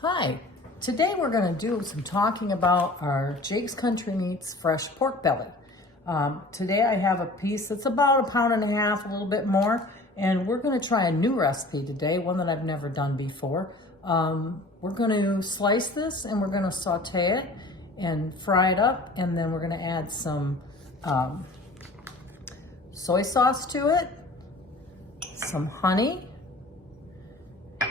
Hi, today we're going to do some talking about our Jake's Country Meats fresh pork belly. Today I have a piece that's about 1.5 pounds, a little bit more, and we're going to try a new recipe today, one that I've never done before. We're going to slice this and we're going to saute it and fry it up, and then we're going to add some soy sauce to it, some honey,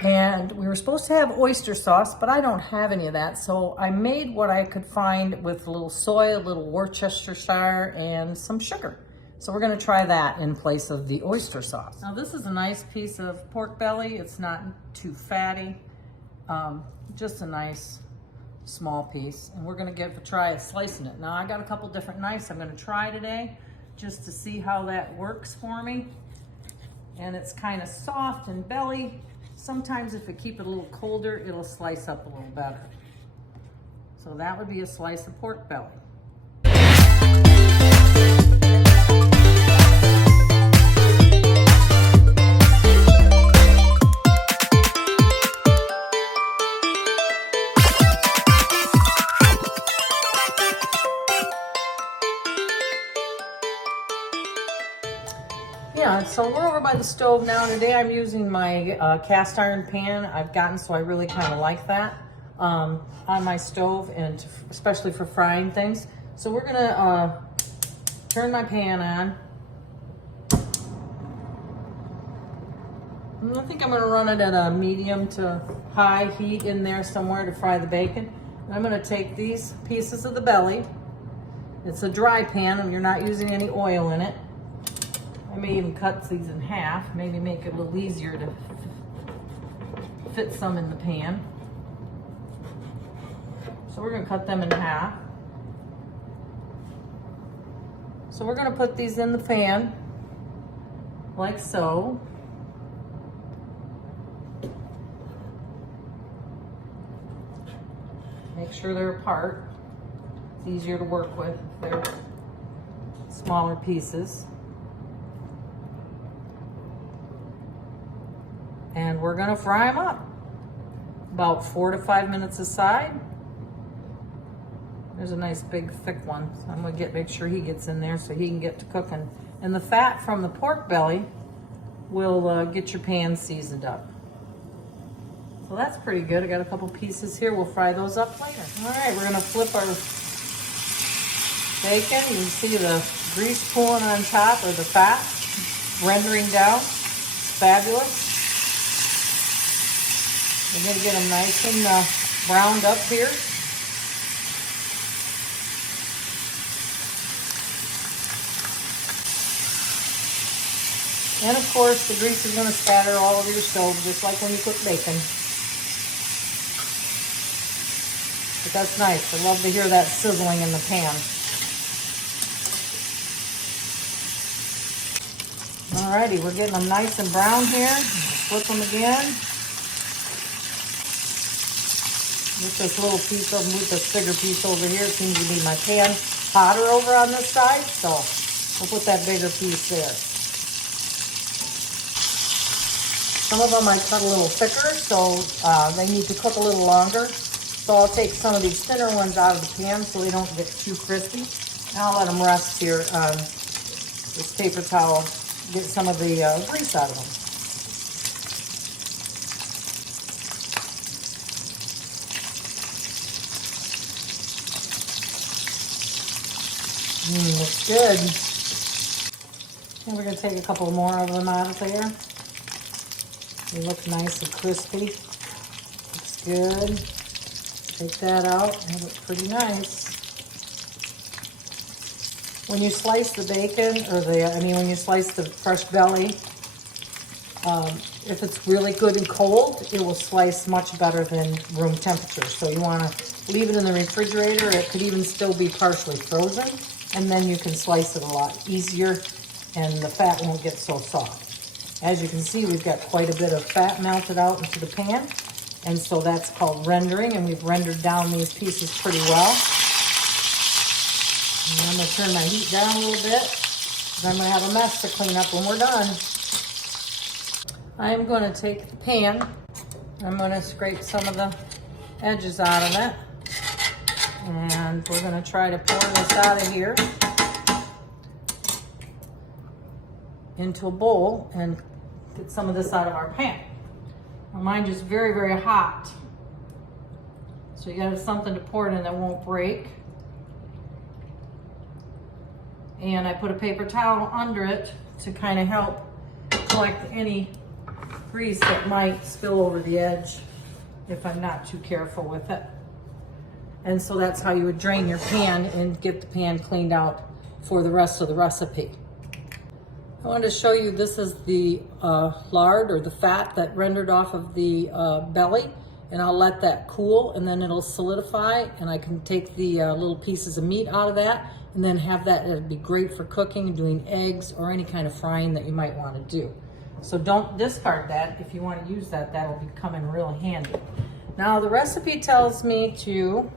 and we were supposed to have oyster sauce, but I don't have any of that, so I made what I could find with a little soy, a little Worcestershire, and some sugar. So we're going to try that in place of the oyster sauce. Now this is a nice piece of pork belly. It's not too fatty, just a nice small piece, and we're going to give it a try of slicing it. Now I got a couple different knives I'm going to try today just to see how that works for me. And it's kind of soft and belly. Sometimes if you keep it a little colder, it'll slice up a little better. So that would be a slice of pork belly. Yeah, so we're over by the stove now. Today I'm using my cast iron pan I've gotten, so I really kind of like that on my stove, and especially for frying things. So we're gonna turn my pan on. And I think I'm gonna run it at a medium to high heat in there somewhere to fry the bacon. And I'm gonna take these pieces of the belly. It's a dry pan and you're not using any oil in it. I may even cut these in half, maybe make it a little easier to fit some in the pan. So we're gonna cut them in half. So we're gonna put these in the pan, like so. Make sure they're apart. It's easier to work with if they're smaller pieces. And we're gonna fry them up. About 4 to 5 minutes aside. There's a nice big thick one. So I'm gonna make sure he gets in there so he can get to cooking. And the fat from the pork belly will get your pan seasoned up. So that's pretty good. I got a couple pieces here. We'll fry those up later. All right, we're gonna flip our bacon. You can see the grease pooling on top, or the fat rendering down. It's fabulous. We're gonna get them nice and browned up here. And of course, the grease is gonna spatter all over your stove, just like when you cook bacon. But that's nice. I love to hear that sizzling in the pan. Alrighty, we're getting them nice and brown here. Flip them again. With this little piece of them, with this bigger piece over here, it seems to be my pan hotter over on this side, so we'll put that bigger piece there. Some of them I cut a little thicker, so they need to cook a little longer. So I'll take some of these thinner ones out of the pan so they don't get too crispy. And I'll let them rest here on this paper towel, get some of the grease out of them. Looks good. And we're going to take a couple more of them out of there. They look nice and crispy. Looks good. Take that out. They look pretty nice. When you slice the bacon, or when you slice the fresh belly, if it's really good and cold, it will slice much better than room temperature. So you want to leave it in the refrigerator. It could even still be partially frozen. And then you can slice it a lot easier, and the fat won't get so soft. As you can see, we've got quite a bit of fat melted out into the pan, and so that's called rendering, and we've rendered down these pieces pretty well. And I'm going to turn my heat down a little bit, because I'm going to have a mess to clean up when we're done. I'm going to take the pan, I'm going to scrape some of the edges out of it. And we're gonna try to pour this out of here into a bowl and get some of this out of our pan. Now, mine's just very, very hot. So you gotta have something to pour it in that won't break. And I put a paper towel under it to kind of help collect any grease that might spill over the edge if I'm not too careful with it. And so that's how you would drain your pan and get the pan cleaned out for the rest of the recipe. I wanted to show you, this is the lard or the fat that rendered off of the belly, and I'll let that cool and then it'll solidify, and I can take the little pieces of meat out of that and then have that. It'd be great for cooking, doing eggs, or any kind of frying that you might want to do. So don't discard that. If you want to use that, that'll be coming real handy. Now the recipe tells me to,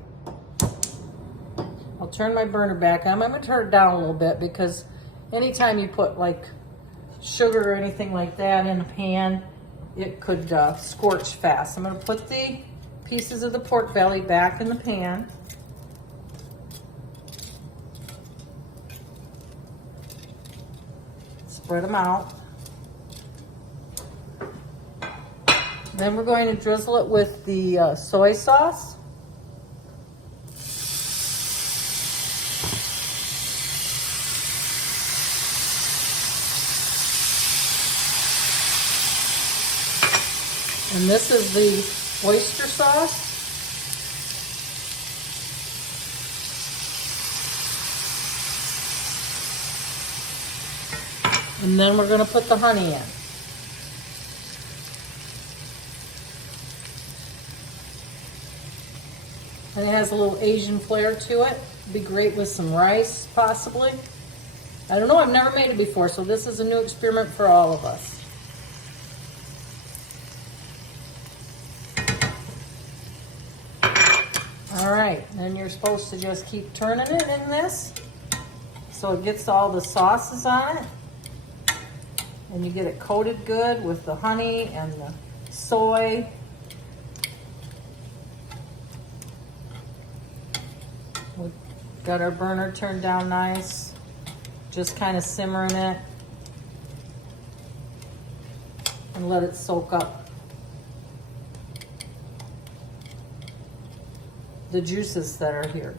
I'll turn my burner back on. I'm going to turn it down a little bit because anytime you put like sugar or anything like that in a pan, it could scorch fast. I'm going to put the pieces of the pork belly back in the pan. Spread them out. Then we're going to drizzle it with the soy sauce. And this is the oyster sauce. And then we're going to put the honey in. And it has a little Asian flair to it. It'd be great with some rice, possibly. I don't know, I've never made it before, so this is a new experiment for all of us. All right, then you're supposed to just keep turning it in this so it gets all the sauces on it. And you get it coated good with the honey and the soy. We've got our burner turned down nice, just kind of simmering it and let it soak up the juices that are here.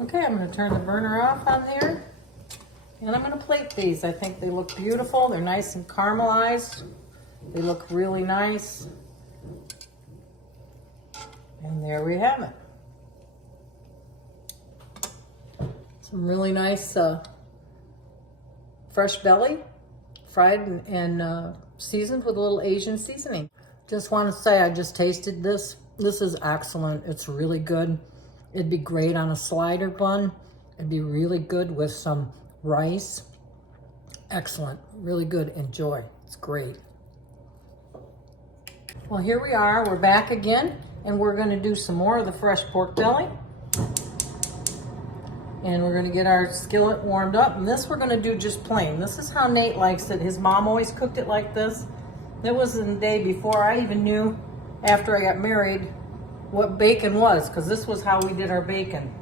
Okay, I'm going to turn the burner off on there. And I'm going to plate these. I think they look beautiful. They're nice and caramelized. They look really nice. And there we have it. Some really nice fresh belly, fried and seasoned with a little Asian seasoning. Just want to say, I just tasted this. This is excellent. It's really good. It'd be great on a slider bun. It'd be really good with some rice. Excellent, really good. Enjoy. It's great. Well, here we are. We're back again, and we're going to do some more of the fresh pork belly. And we're going to get our skillet warmed up. And this we're going to do just plain. This is how Nate likes it. His mom always cooked it like this. It was in the day before I even knew, after I got married, what bacon was, because this was how we did our bacon.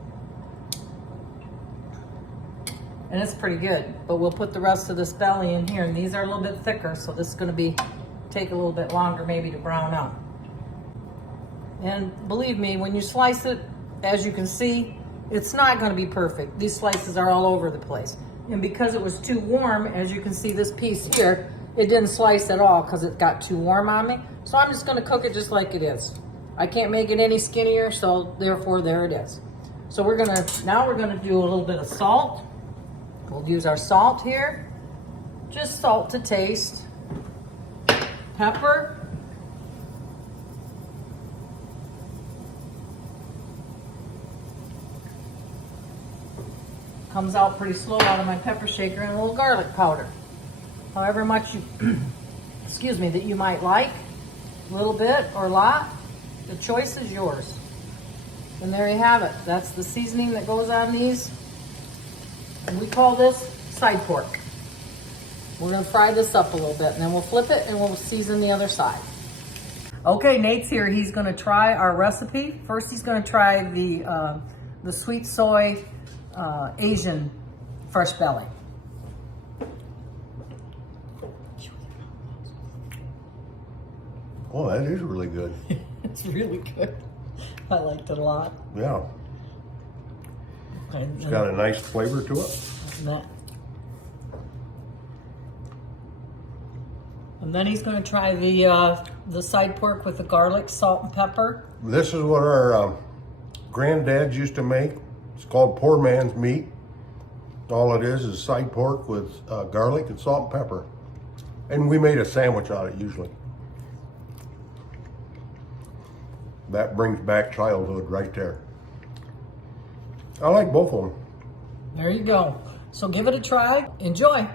And it's pretty good, but we'll put the rest of this belly in here, and these are a little bit thicker, so this is going to take a little bit longer maybe to brown out. And believe me, when you slice it, as you can see, it's not going to be perfect. These slices are all over the place. And because it was too warm, as you can see this piece here, it didn't slice at all because it got too warm on me. So I'm just going to cook it just like it is. I can't make it any skinnier, so therefore there it is. So now we're going to do a little bit of salt. We'll use our salt here, just salt to taste, pepper, comes out pretty slow out of my pepper shaker, and a little garlic powder. However much you, excuse me, that you might like, a little bit or a lot, the choice is yours. And there you have it. That's the seasoning that goes on these. And we call this side pork. We're going to fry this up a little bit, and then we'll flip it and we'll season the other side. Okay, Nate's here. He's going to try our recipe. First, he's going to try the sweet soy Asian fresh belly. Oh, that is really good. It's really good. I liked it a lot. Yeah. Okay, It's got a nice flavor to it. And then he's going to try the side pork with the garlic, salt, and pepper. This is what our granddads used to make. It's called poor man's meat. All it is side pork with garlic and salt and pepper. And we made a sandwich out of it usually. That brings back childhood right there. I like both of them. There you go. So give it a try. Enjoy.